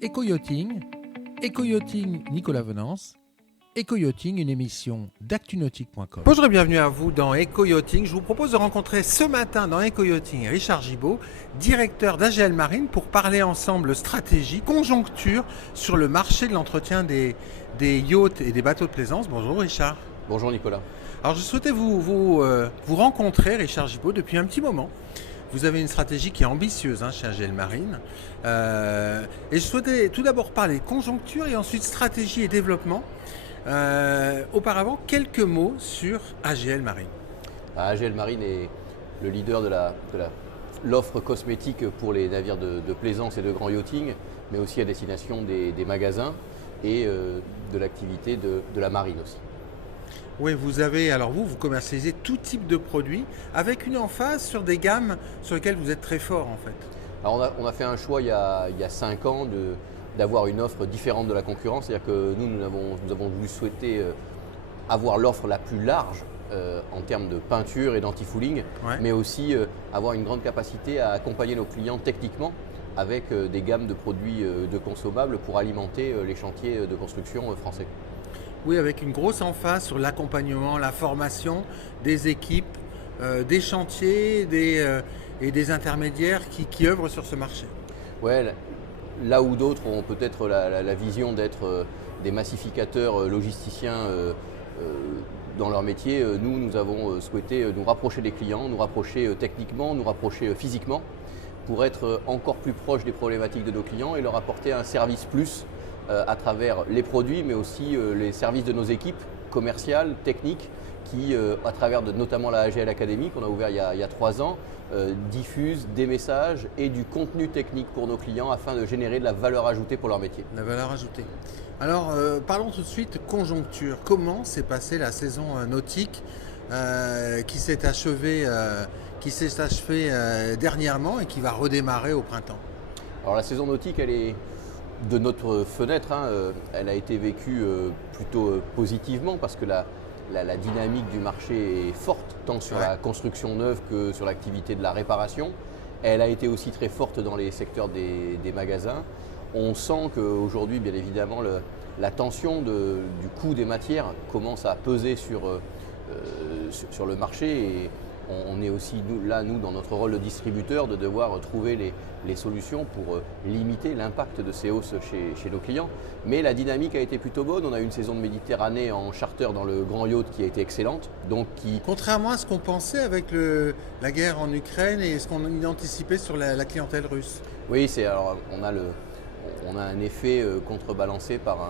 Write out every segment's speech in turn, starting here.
Éco-yachting, Éco-yachting Nicolas Venance, Éco-yachting, une émission d'actunautique.com. Bonjour et bienvenue à vous dans Éco-yachting. Je vous propose de rencontrer ce matin dans Éco-yachting Richard Gibaud, directeur d'AGL Marine, pour parler ensemble stratégie, conjoncture sur le marché de l'entretien des yachts et des bateaux de plaisance. Bonjour Richard. Bonjour Nicolas. Alors je souhaitais vous rencontrer, Richard Gibaud, depuis un petit moment. Vous avez une stratégie qui est ambitieuse chez AGL Marine. Et je souhaitais tout d'abord parler conjoncture et ensuite stratégie et développement. Auparavant, quelques mots sur AGL Marine. AGL Marine est le leader de l'offre cosmétique pour les navires de plaisance et de grand yachting, mais aussi à destination des magasins et de l'activité de la marine aussi. Oui, vous commercialisez tout type de produits avec une emphase sur des gammes sur lesquelles vous êtes très fort en fait. Alors on a fait un choix il y a 5 ans d'avoir une offre différente de la concurrence, c'est-à-dire que nous avons voulu souhaiter avoir l'offre la plus large en termes de peinture et d'anti-fouling, mais aussi avoir une grande capacité à accompagner nos clients techniquement avec des gammes de produits de consommables pour alimenter les chantiers de construction français. Oui, avec une grosse emphase sur l'accompagnement, la formation des équipes, des chantiers et des intermédiaires qui œuvrent sur ce marché. Ouais, là où d'autres ont peut-être la vision d'être des massificateurs logisticiens dans leur métier, nous avons souhaité nous rapprocher des clients, nous rapprocher techniquement, nous rapprocher physiquement pour être encore plus proche des problématiques de nos clients et leur apporter un service plus à travers les produits, mais aussi les services de nos équipes commerciales, techniques, qui, à travers notamment la AGL Academy, qu'on a ouvert il y a 3 ans, diffusent des messages et du contenu technique pour nos clients afin de générer de la valeur ajoutée pour leur métier. La valeur ajoutée. Alors, parlons tout de suite conjoncture. Comment s'est passée la saison nautique qui s'est achevée dernièrement et qui va redémarrer au printemps? Alors la saison nautique, elle est de notre fenêtre, elle a été vécue plutôt positivement parce que la dynamique du marché est forte, tant sur la construction neuve que sur l'activité de la réparation. Elle a été aussi très forte dans les secteurs des magasins. On sent qu'aujourd'hui, bien évidemment, la tension du coût des matières commence à peser sur le marché. Et on est aussi nous, dans notre rôle de distributeur, de devoir trouver les solutions pour limiter l'impact de ces hausses chez nos clients. Mais la dynamique a été plutôt bonne. On a eu une saison de Méditerranée en charter dans le grand yacht qui a été excellente. Contrairement à ce qu'on pensait avec la guerre en Ukraine et ce qu'on anticipait sur la clientèle russe. Oui, on a un effet contrebalancé par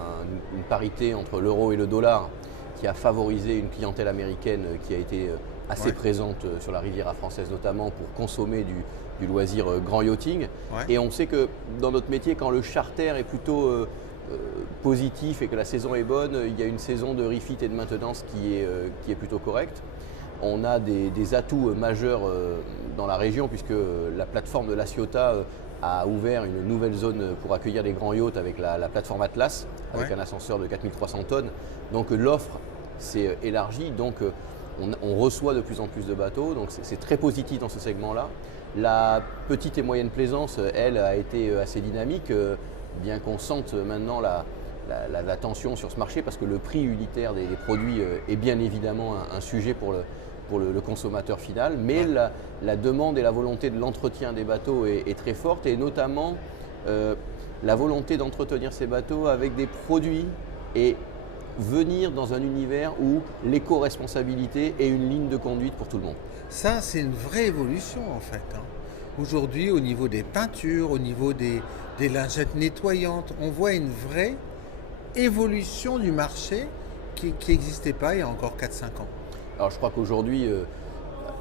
une parité entre l'euro et le dollar qui a favorisé une clientèle américaine qui a été assez présente sur la Riviera française notamment pour consommer du loisir grand yachting. Et on sait que dans notre métier, quand le charter est plutôt positif et que la saison est bonne, il y a une saison de refit et de maintenance qui est plutôt correcte. On a des atouts majeurs dans la région puisque la plateforme de La Ciotat a ouvert une nouvelle zone pour accueillir les grands yachts avec la plateforme Atlas, avec un ascenseur de 4300 tonnes. Donc l'offre s'est élargie, donc on reçoit de plus en plus de bateaux, donc c'est très positif dans ce segment-là. La petite et moyenne plaisance, elle, a été assez dynamique, bien qu'on sente maintenant la tension sur ce marché, parce que le prix unitaire des produits est bien évidemment un sujet pour le consommateur final, mais la demande et la volonté de l'entretien des bateaux est très forte, et notamment la volonté d'entretenir ces bateaux avec des produits et venir dans un univers où l'éco-responsabilité est une ligne de conduite pour tout le monde. Ça, c'est une vraie évolution en fait. Aujourd'hui, au niveau des peintures, au niveau des lingettes nettoyantes, on voit une vraie évolution du marché qui n'existait pas il y a encore 4-5 ans. Alors je crois qu'aujourd'hui,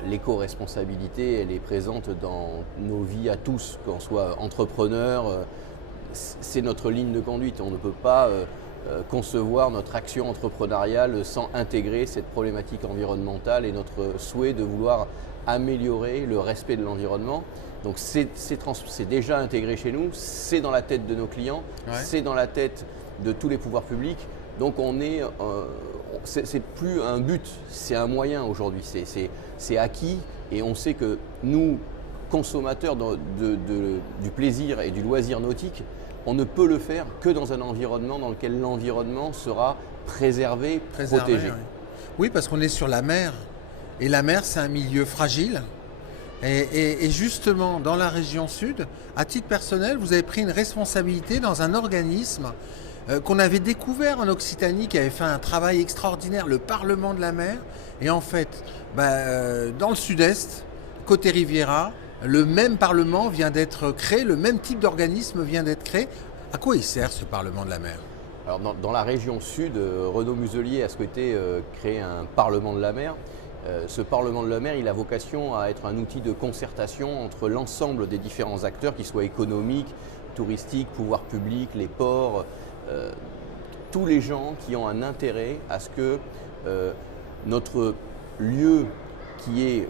l'éco-responsabilité, elle est présente dans nos vies à tous, qu'on soit entrepreneur, c'est notre ligne de conduite. On ne peut pas concevoir notre action entrepreneuriale sans intégrer cette problématique environnementale et notre souhait de vouloir améliorer le respect de l'environnement. Donc c'est déjà intégré chez nous, c'est dans la tête de nos clients, c'est dans la tête de tous les pouvoirs publics. Donc c'est plus un but, c'est un moyen aujourd'hui, c'est acquis, et on sait que nous, consommateurs du plaisir et du loisir nautique, on ne peut le faire que dans un environnement dans lequel l'environnement sera préservé, protégé. Oui, parce qu'on est sur la mer. Et la mer, c'est un milieu fragile. Et justement, dans la région sud, à titre personnel, vous avez pris une responsabilité dans un organisme qu'on avait découvert en Occitanie, qui avait fait un travail extraordinaire, le Parlement de la mer. Et en fait, dans le sud-est, côté Riviera, le même Parlement vient d'être créé, le même type d'organisme vient d'être créé. À quoi il sert ce Parlement de la mer ? Alors dans la région sud, Renaud Muselier a souhaité créer un Parlement de la mer. Ce Parlement de la mer, il a vocation à être un outil de concertation entre l'ensemble des différents acteurs, qu'ils soient économiques, touristiques, pouvoirs publics, les ports, tous les gens qui ont un intérêt à ce que notre lieu qui est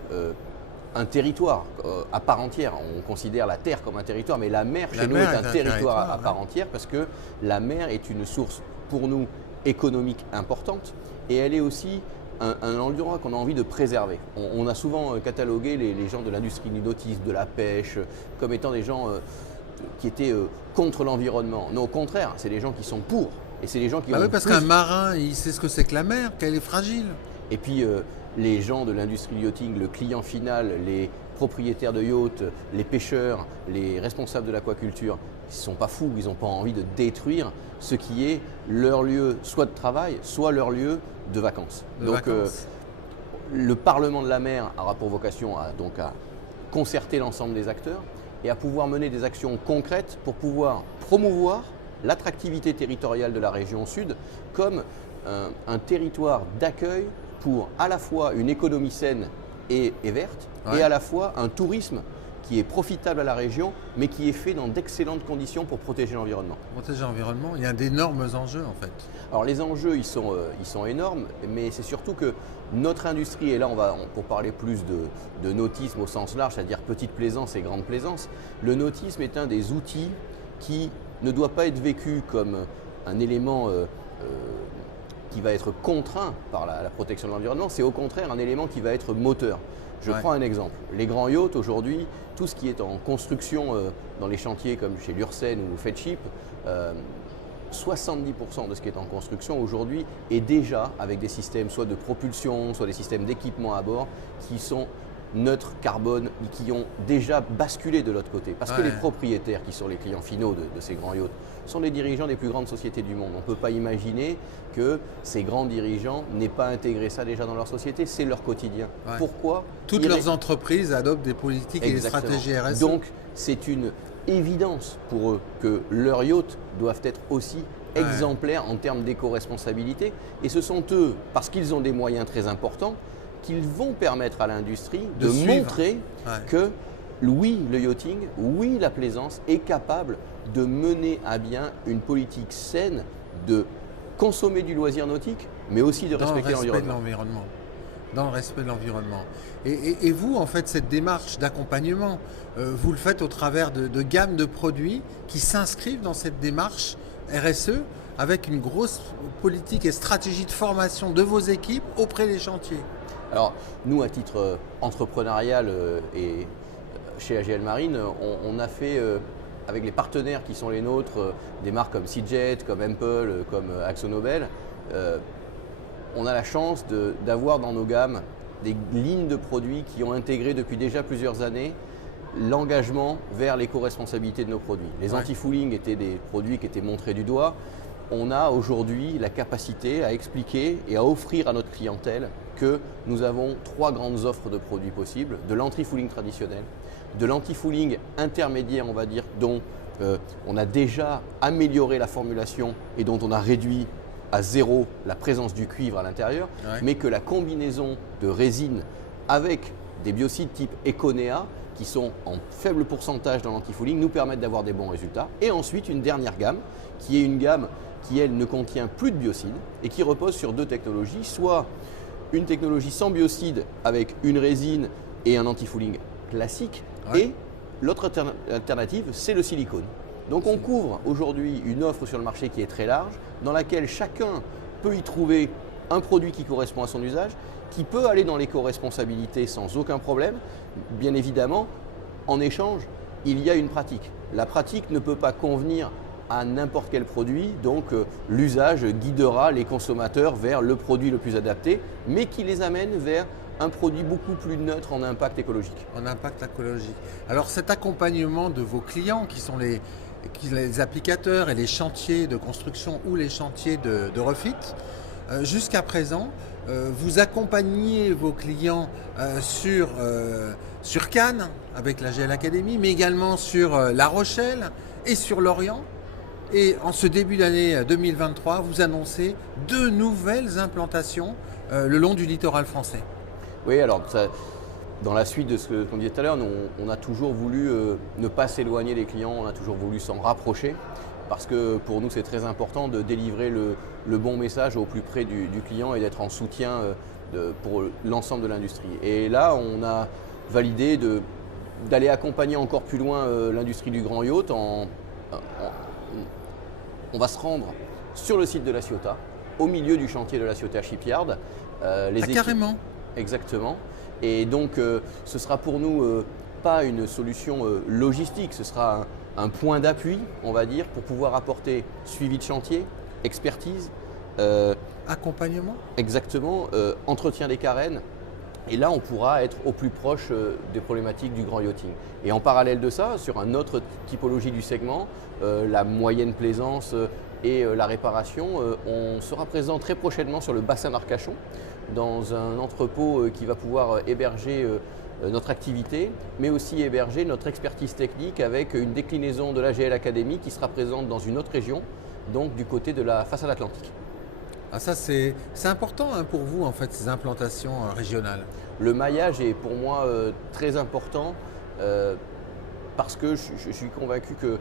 un territoire à part entière, on considère la terre comme un territoire, mais la mer chez nous est un territoire à part entière parce que la mer est une source pour nous économique importante et elle est aussi un endroit qu'on a envie de préserver. On a souvent catalogué les gens de l'industrie du nautisme, de la pêche, comme étant des gens qui étaient contre l'environnement. Non, au contraire, c'est des gens qui sont pour. Et c'est les gens qui oui, parce qu'un marin, il sait ce que c'est que la mer, qu'elle est fragile. Et puis les gens de l'industrie du yachting, le client final, les propriétaires de yachts, les pêcheurs, les responsables de l'aquaculture, ils ne sont pas fous, ils n'ont pas envie de détruire ce qui est leur lieu soit de travail, soit leur lieu de vacances. Le Parlement de la mer aura pour vocation à concerter l'ensemble des acteurs et à pouvoir mener des actions concrètes pour pouvoir promouvoir l'attractivité territoriale de la région sud comme un territoire d'accueil pour à la fois une économie saine et verte et à la fois un tourisme qui est profitable à la région, mais qui est fait dans d'excellentes conditions pour protéger l'environnement. Protéger l'environnement, il y a d'énormes enjeux en fait. Alors les enjeux, ils sont énormes, mais c'est surtout que notre industrie, et là pour parler plus de nautisme au sens large, c'est-à-dire petite plaisance et grande plaisance, le nautisme est un des outils qui ne doit pas être vécu comme un élément qui va être contraint par la protection de l'environnement, c'est au contraire un élément qui va être moteur. Je prends un exemple. Les grands yachts aujourd'hui, tout ce qui est en construction dans les chantiers comme chez Lursen ou Fedship, 70% de ce qui est en construction aujourd'hui est déjà avec des systèmes soit de propulsion, soit des systèmes d'équipement à bord qui sont neutres carbone, qui ont déjà basculé de l'autre côté. Parce que les propriétaires qui sont les clients finaux de ces grands yachts sont les dirigeants des plus grandes sociétés du monde. On ne peut pas imaginer que ces grands dirigeants n'aient pas intégré ça déjà dans leur société, c'est leur quotidien. Pourquoi toutes leurs entreprises adoptent des politiques et des stratégies RSE. Donc c'est une évidence pour eux que leurs yachts doivent être aussi exemplaires en termes d'éco-responsabilité. Et ce sont eux, parce qu'ils ont des moyens très importants, qu'ils vont permettre à l'industrie de montrer que oui, le yachting, oui, la plaisance est capable de mener à bien une politique saine de consommer du loisir nautique, mais aussi de respecter l'environnement. Dans le respect de l'environnement. Et vous, en fait, cette démarche d'accompagnement, vous le faites au travers de gammes de produits qui s'inscrivent dans cette démarche RSE avec une grosse politique et stratégie de formation de vos équipes auprès des chantiers. Alors, nous, à titre entrepreneurial et chez AGL Marine, on a fait, avec les partenaires qui sont les nôtres, des marques comme Seajet, comme Ample, comme AkzoNobel, on a la chance d'avoir dans nos gammes des lignes de produits qui ont intégré depuis déjà plusieurs années l'engagement vers l'éco-responsabilité de nos produits. Les anti-fouling étaient des produits qui étaient montrés du doigt. On a aujourd'hui la capacité à expliquer et à offrir à notre clientèle que nous avons 3 grandes offres de produits possibles, de l'anti-fouling traditionnel, de l'anti-fouling intermédiaire, on va dire, dont on a déjà amélioré la formulation et dont on a réduit à 0 la présence du cuivre à l'intérieur, mais que la combinaison de résine avec des biocides type Econea, qui sont en faible pourcentage dans l'anti-fouling, nous permettent d'avoir des bons résultats. Et ensuite, une dernière gamme, qui est une gamme qui, elle, ne contient plus de biocides et qui repose sur 2 technologies, soit une technologie sans biocides avec une résine et un anti-fouling classique, et l'autre alternative, c'est le silicone. Donc on couvre aujourd'hui une offre sur le marché qui est très large, dans laquelle chacun peut y trouver un produit qui correspond à son usage, qui peut aller dans l'éco-responsabilité sans aucun problème. Bien évidemment, en échange, il y a une pratique. La pratique ne peut pas convenir à n'importe quel produit, donc l'usage guidera les consommateurs vers le produit le plus adapté, mais qui les amène vers un produit beaucoup plus neutre en impact écologique. En impact écologique. Alors cet accompagnement de vos clients qui sont les applicateurs et les chantiers de construction ou les chantiers de refit, jusqu'à présent, vous accompagnez vos clients sur Cannes avec la GL Academy, mais également sur La Rochelle et sur Lorient. Et en ce début d'année 2023, vous annoncez 2 nouvelles implantations le long du littoral français. Oui, alors dans la suite de ce qu'on disait tout à l'heure, on a toujours voulu ne pas s'éloigner des clients, on a toujours voulu s'en rapprocher, parce que pour nous c'est très important de délivrer le bon message au plus près du client et d'être en soutien pour l'ensemble de l'industrie. Et là, on a validé d'aller accompagner encore plus loin l'industrie du grand yacht. On va se rendre sur le site de La Ciotat, au milieu du chantier de La Ciotat Shipyard. Carrément. Exactement. Et donc ce sera pour nous pas une solution logistique, ce sera un point d'appui, on va dire, pour pouvoir apporter suivi de chantier, expertise. Accompagnement. Exactement, entretien des carènes. Et là, on pourra être au plus proche des problématiques du grand yachting. Et en parallèle de ça, sur une autre typologie du segment, la moyenne plaisance et la réparation, on sera présent très prochainement sur le bassin d'Arcachon, dans un entrepôt qui va pouvoir héberger notre activité, mais aussi héberger notre expertise technique avec une déclinaison de la GL Academy qui sera présente dans une autre région, donc du côté de la façade atlantique. Ah, ça c'est important pour vous en fait, ces implantations régionales. Le maillage est pour moi très important parce que je suis convaincu que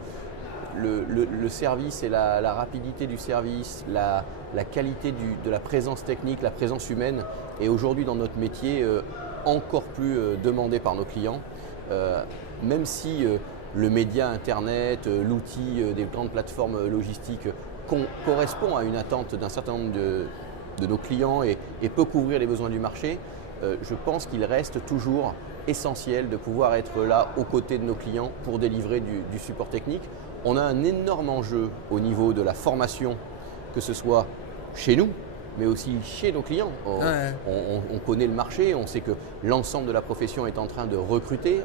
le service et la rapidité du service, la qualité de la présence technique, la présence humaine est aujourd'hui dans notre métier encore plus demandée par nos clients. Même si le média internet, l'outil des grandes plateformes logistiques correspond à une attente d'un certain nombre de nos clients et peut couvrir les besoins du marché, je pense qu'il reste toujours essentiel de pouvoir être là aux côtés de nos clients pour délivrer du support technique. On a un énorme enjeu au niveau de la formation, que ce soit chez nous, mais aussi chez nos clients. On connaît le marché, on sait que l'ensemble de la profession est en train de recruter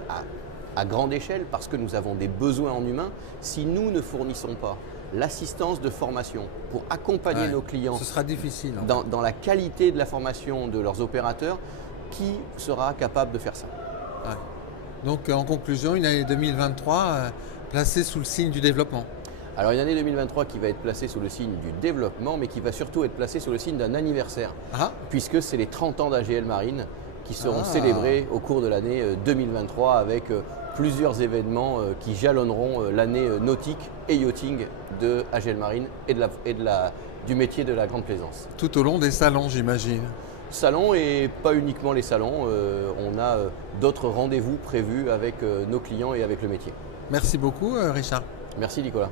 à grande échelle parce que nous avons des besoins en humain. Si nous ne fournissons pas l'assistance de formation pour accompagner nos clients, ce sera difficile, dans la qualité de la formation de leurs opérateurs, qui sera capable de faire ça? Donc en conclusion, une année 2023 placée sous le signe du développement. Alors une année 2023 qui va être placée sous le signe du développement, mais qui va surtout être placée sous le signe d'un anniversaire, puisque c'est les 30 ans d'AGL Marine qui seront célébrés au cours de l'année 2023 avec plusieurs événements qui jalonneront l'année nautique et yachting de AGL Marine et du métier de la grande plaisance. Tout au long des salons, j'imagine. Salons et pas uniquement les salons, on a d'autres rendez-vous prévus avec nos clients et avec le métier. Merci beaucoup Richard. Merci Nicolas.